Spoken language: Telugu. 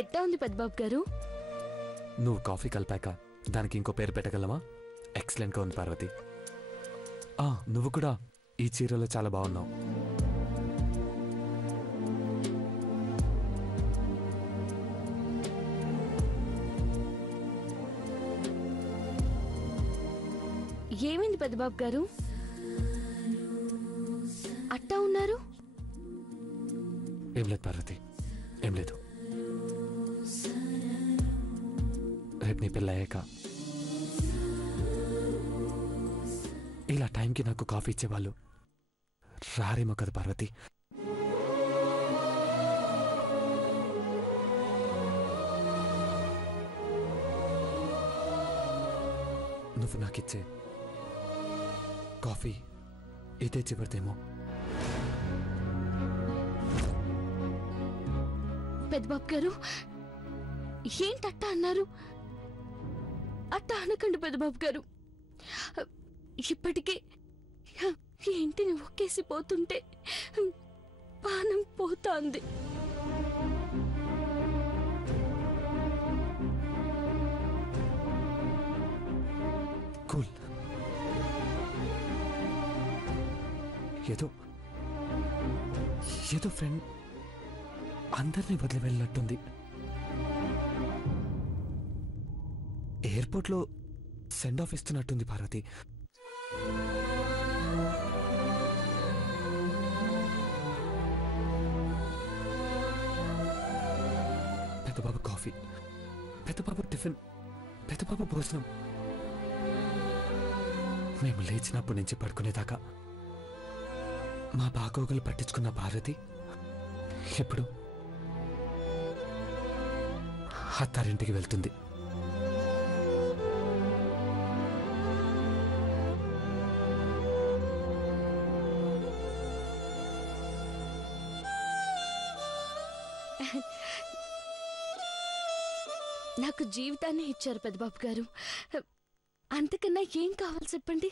ఎట్టా ఉంది పెద్దబాబు గారు? నువ్వు కాఫీ కలిపాక దానికి ఇంకో పేరు పెట్టగలమా? ఎక్సలెంట్గా ఉంది పార్వతి. నువ్వు కూడా ఈ చీరలో చాలా బాగున్నావు. ఏమైంది పెద్దబాబు గారు, అట్టా ఉన్నారు? ఏం లేదు పార్వతి, ఏం లేదు. రేపు నీ పెళ్ళయ్యాక ఇలా టైంకి నాకు కాఫీ ఇచ్చేవాళ్ళు రారేమో కదా పార్వతి. నువ్వు నాకిచ్చే కాఫీ ఇదే చివరిదేమో. పెద్దబాబు గారు ఏంటట్టా అన్నారు? అట్టా అనకండి పెద్దబాబు గారు. ఇప్పటికే ఏంటిని ఒక్కేసి పోతుంటే పానం పోతాంది. కూల్. ఏదో ఏదో ఫ్రెండ్ అందరినీ వదిలి వెళ్ళినట్టుంది. ఎయిర్పోర్ట్లో సెండ్ ఆఫ్ ఇస్తున్నట్టుంది పార్వతి. పెద్దబాబు కాఫీ, పెద్దబాబు టిఫిన్, పెద్దబాబు భోజనం, మేము లేచినప్పటి నుంచి పడుకునేదాకా మా బాగోగులు పట్టించుకున్న పార్వతి ఇప్పుడు అత్తారింటికి వెళ్తుంది. నాకు జీవితాన్ని ఇచ్చారు పెద్దబాబు గారు, అంతకన్నా ఏం కావాలి చెప్పండి?